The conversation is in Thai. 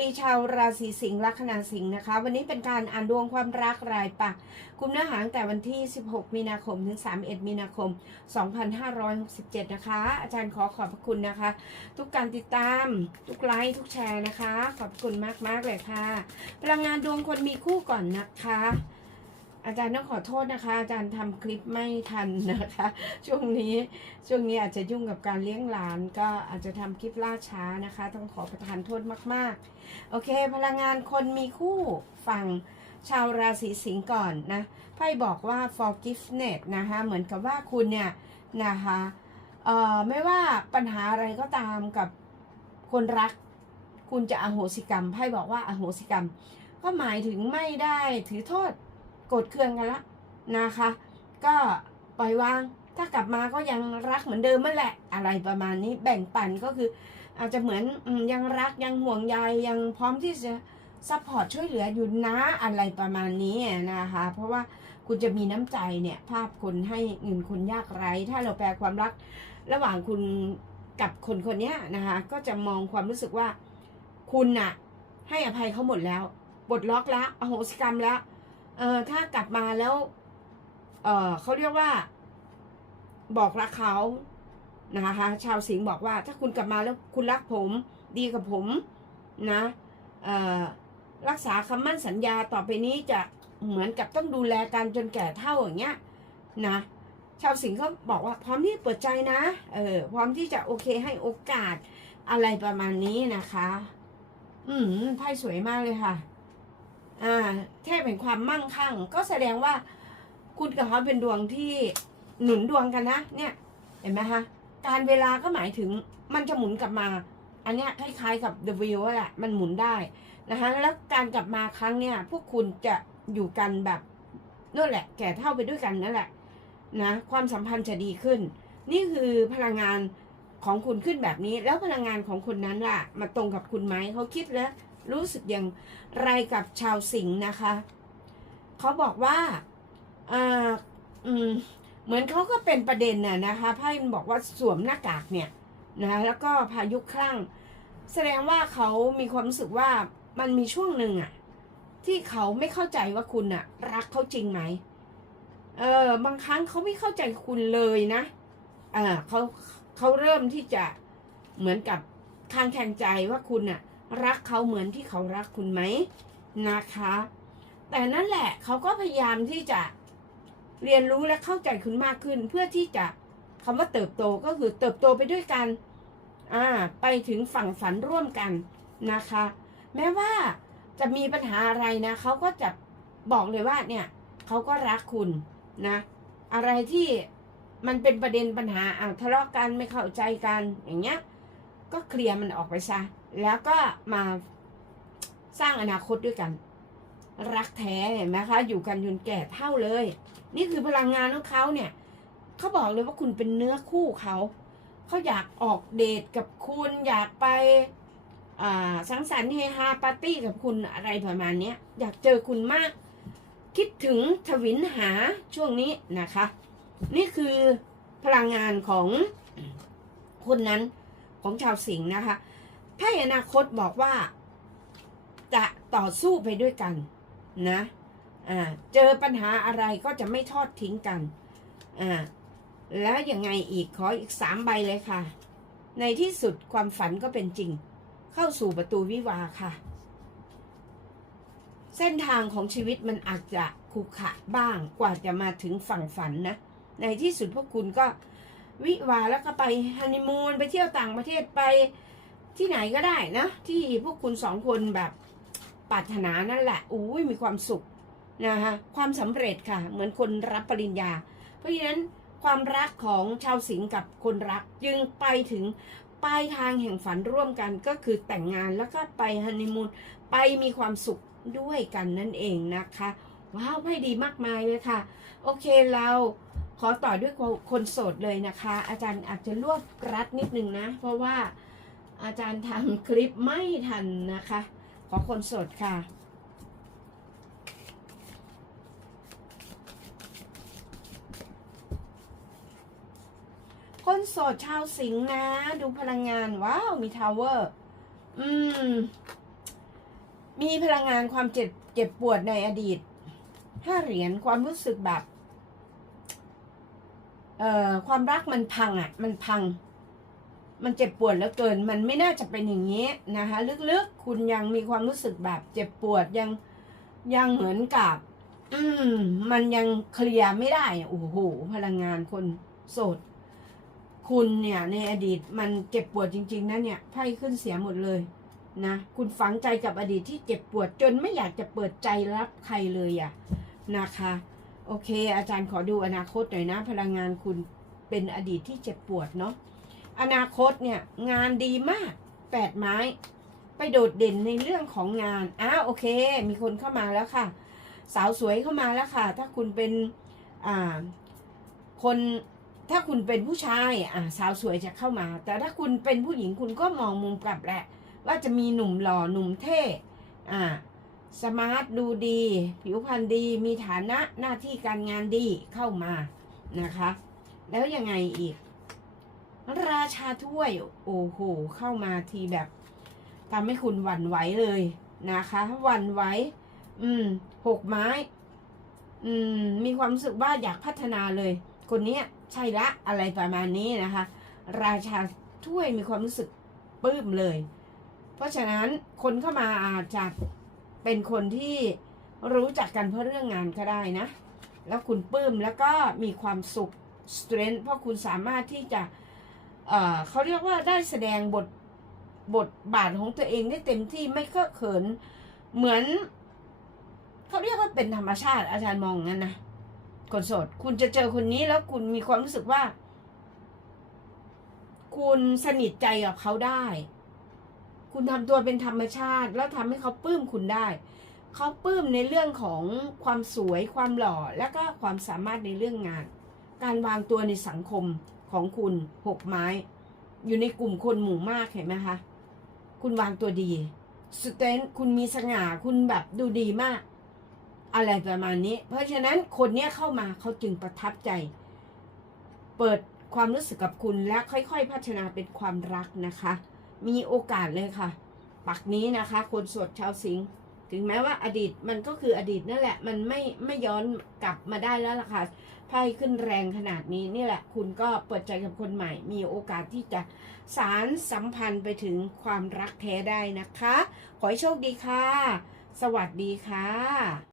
ดีชาวราศีสิงห์ลัคนาสิงห์นะคะ วันนี้เป็นการอ่านดวงความรักรายปักกลุ่มเนื้อหาตั้งแต่วันที่ 16 มีนาคมถึง 31 มีนาคม 2567 นะคะ อาจารย์ขอขอบพระคุณนะคะ ทุกการติดตาม ทุกไลค์ทุกแชร์นะคะ ขอบคุณมากๆเลยค่ะ พลังงานดวงคนมีคู่ก่อนนะคะ อาจารย์ต้องขอโทษนะคะ อาจารย์ทำคลิปไม่ทันนะคะ ช่วงนี้ช่วงนี้อาจจะยุ่งกับการเลี้ยงหลาน ก็อาจจะทำคลิปล่าช้านะคะ ต้องขอประทานโทษมากๆ โอเค พลังงานคนมีคู่ฝั่งชาวราศีสิงห์ก่อนนะไพ่บอกว่า forgiveness นะคะ เหมือนกับว่าคุณเนี่ยนะคะเอ่อไม่ว่าปัญหาอะไรก็ตามกับคนรัก คุณจะอโหสิกรรมไพ่บอกว่าอโหสิกรรม ก็หมายถึงไม่ได้ถือโทษ โกรธเคืองกันละนะคะ ก็ปล่อยวาง ถ้ากลับมาก็ยังรักเหมือนเดิมนั่นแหละ อะไรประมาณนี้แบ่งปันก็คือ อาจจะเหมือนยังรักยังห่วงใยยังพร้อมที่จะซัพพอร์ตช่วยเหลืออยู่นะอะไรประมาณนี้นะคะ เพราะว่าคุณจะมีน้ำใจเนี่ย ภาพคนให้เงินคนยากไร้ ถ้าเราแปลความรัก ระหว่างคุณกับคนคนนี้นะคะ ก็จะมองความรู้สึกว่า คุณน่ะ ให้อภัยเขาหมดแล้วปลดล็อกแล้วอโหสิกรรมแล้ว เออถ้ากลับมาแล้ว เออเขาเรียกว่า บอกรักเขานะคะชาวสิงห์บอกว่า ถ้าคุณกลับมาแล้วคุณรักผม ดีกับผมนะเออรักษาคำมั่นสัญญาต่อไปนี้จะเหมือนกับต้องดูแลกันจนแก่เท่าอย่างเงี้ยนะชาวสิงห์เขาบอกว่าพร้อมที่เปิดใจนะเออพร้อมที่จะโอเคให้โอกาสอะไรประมาณนี้นะคะ อืมไพ่สวยมากเลยค่ะ อ่าเทพเป็นความมั่งคั่ง ก็แสดงว่าคุณกับเขาเป็นดวงที่หนุนดวงกันนะ เนี่ยเห็นไหมคะการเวลาก็หมายถึงมันจะหมุนกลับมา อันเนี้ยคล้ายๆกับ The Wheel แหละมันหมุนได้นะคะแล้วการกลับมาครั้งเนี้ยพวกคุณจะอยู่กันแบบนั่นแหละ แก่เท่าไปด้วยกันนั่นแหละนะความสัมพันธ์จะดีขึ้น นี่คือพลังงานของคุณขึ้นแบบนี้ แล้วพลังงานของคนนั้นล่ะมาตรงกับคุณไหมเขาคิดแล้ว รู้สึกอย่างไรกับชาวสิงห์นะคะ เขาบอกว่าอ่าอืมเหมือนเขาก็เป็นประเด็นน่ะนะคะไพ่มันบอกว่าสวมหน้ากากเนี่ยนะแล้วก็พายุคลั่ง แสดงว่าเขามีความรู้สึกว่ามันมีช่วงหนึ่งอะที่เขาไม่เข้าใจว่าคุณอะรักเขาจริงไหมเออบางครั้งเขาไม่เข้าใจคุณเลยนะเออเขาเขาเริ่มที่จะเหมือนกับคางแข่งใจว่าคุณอะ รักเขาเหมือนที่เขารักคุณไหมนะคะ แต่นั่นแหละเขาก็พยายามที่จะเรียนรู้และเข้าใจคุณมากขึ้น เพื่อที่จะคำว่าเติบโตก็คือเติบโตไปด้วยกันอ่าไปถึงฝั่งฝันร่วมกันนะคะ แม้ว่าจะมีปัญหาอะไรนะเขาก็จะบอกเลยว่าเนี่ยเขาก็รักคุณนะ อะไรที่มันเป็นประเด็นปัญหาอ่าทะเลาะกันไม่เข้าใจกันอย่างเงี้ย ก็เคลียร์มันออกไปซะ แล้วก็มาสร้างอนาคตด้วยกัน รักแท้เห็นไหมคะ อยู่กันจนแก่เท่าเลย นี่คือพลังงานของเขาเนี่ยเขาบอกเลยว่าคุณเป็นเนื้อคู่เขาเขาอยากออกเดทกับคุณอยากไปสังสรรค์เฮฮาปาร์ตี้กับคุณอะไรประมาณนี้อยากเจอคุณมาก คิดถึงทวินหาช่วงนี้นะคะ นี่คือพลังงานของคนนั้นของชาวสิงห์นะคะ ไพ่อนาคตบอกว่า จะต่อสู้ไปด้วยกันนะอ่าเจอปัญหาอะไรก็จะไม่ทอดทิ้งกันอ่าแล้วยังไงอีกขออีกสามใบเลยค่ะ ในที่สุดความฝันก็เป็นจริง เข้าสู่ประตูวิวาค่ะ เส้นทางของชีวิตมันอาจจะขรุขระบ้างกว่าจะมาถึงฝั่งฝันนะ ในที่สุดพวกคุณก็วิวาแล้วก็ไปฮันนีมูนไปเที่ยวต่างประเทศไป ที่ไหนก็ได้นะ ที่พวกคุณสองคนแบบปรารถนานั่นแหละอุ้ยมีความสุขนะคะความสำเร็จค่ะ เหมือนคนรับปริญญา เพราะฉะนั้นความรักของชาวสิงห์กับคนรักจึงไปถึงปลายทางแห่งฝันร่วมกันก็คือแต่งงานแล้วก็ไปฮันนีมูนไปมีความสุขด้วยกันนั่นเองนะคะว้าวให้ดีมากมายเลยค่ะ โอเคเราขอต่อด้วยคนโสดเลยนะคะ อาจารย์อาจจะรวบรัดนิดนึงนะ เพราะว่า อาจารย์ทำคลิปไม่ทันนะคะ ขอคนสดค่ะ คนโสดชาวสิงห์นะ ดูพลังงาน ว้าว มีทาวเวอร์ อืม มีพลังงานความเจ็บเจ็บปวดในอดีตห้าเหรียญความรู้สึกแบบ เอ่อ ความรักมันพังอะ่ะ มันพัง มันเจ็บปวดเหลือเกิน มันไม่น่าจะเป็นอย่างนี้นะคะ ลึกๆ คุณยังมีความรู้สึกแบบเจ็บปวดยังยังเหมือนกับ อืม มันยังเคลียร์ไม่ได้โอ้โหพลังงานคนโสด คุณเนี่ยในอดีตมันเจ็บปวดจริง ๆนะเนี่ยไพ่ขึ้นเสียหมดเลยนะคุณฝังใจกับอดีตที่เจ็บปวดจนไม่อยากจะเปิดใจรับใครเลยอะนะคะ โอเค อาจารย์ขอดูอนาคตหน่อยนะ พลังงานคุณเป็นอดีตที่เจ็บปวดเนาะ อนาคตเนี่ยงานดีมากแปดไม้ ไปโดดเด่นในเรื่องของงานอ้าโอเค มีคนเข้ามาแล้วค่ะ สาวสวยเข้ามาแล้วค่ะ ถ้าคุณเป็นอ่าคนถ้าคุณเป็นผู้ชายอ่าสาวสวยจะเข้ามา แต่ถ้าคุณเป็นผู้หญิงคุณก็มองมุมกลับแหละ ว่าจะมีหนุ่มหล่อหนุ่มเท่อ่าสมาร์ทดูดี ผิวพรรณดีมีฐานะหน้าที่การงานดีเข้ามานะคะ แล้วยังไงอีก ราชาถ้วย โอ้โห เข้ามาทีแบบทำให้คุณหวั่นไหวเลยนะคะหวั่นไหวอืมหกไม้ อืม มีความรู้สึกว่าอยากพัฒนาเลย คนนี้ใช่ละอะไรประมาณนี้นะคะ ราชาถ้วยมีความรู้สึกปลื้มเลย เพราะฉะนั้นคนเข้ามาอาจจะเป็นคนที่รู้จักกันเพราะเรื่องงานก็ได้นะ แล้วคุณปลื้มแล้วก็มีความสุข strength เพราะคุณสามารถที่จะ เขาเรียกว่าได้แสดงบทบทบาทของตัวเองได้เต็มที่ไม่เคอะเขิน เหมือน เขาเรียกว่าเป็นธรรมชาติ อาจารย์มองงั้นนะคนโสดคุณจะเจอคนนี้แล้วคุณมีความรู้สึกว่า คุณสนิทใจกับเขาได้ คุณทำตัวเป็นธรรมชาติ แล้วทำให้เขาปลื้มคุณได้ เขาปลื้มในเรื่องของความสวยความหล่อ แล้วก็ความสามารถในเรื่องงาน การวางตัวในสังคม ของคุณหกไม้ อยู่ในกลุ่มคนหมู่มากเห็นไหมคะ คุณวางตัวดีสเตนคุณมีสง่าคุณแบบดูดีมาก อะไรประมาณนี้ เพราะฉะนั้นคนเนี้ยเข้ามาเขาจึงประทับใจ เปิดความรู้สึกกับคุณและค่อยๆ พัฒนาเป็นความรักนะคะ มีโอกาสเลยค่ะ ปักนี้นะคะ คนสดชาวสิงห์ ถึงแม้ว่าอดีตมันก็คืออดีตนั่นแหละ มันไม่ไม่ย้อนกลับมาได้แล้วล่ะค่ะไพ่ขึ้นแรงขนาดนี้นี่แหละ คุณก็เปิดใจกับคนใหม่ มีโอกาสที่จะสารสัมพันธ์ไปถึงความรักแท้ได้นะคะ ขอให้โชคดีค่ะ สวัสดีค่ะ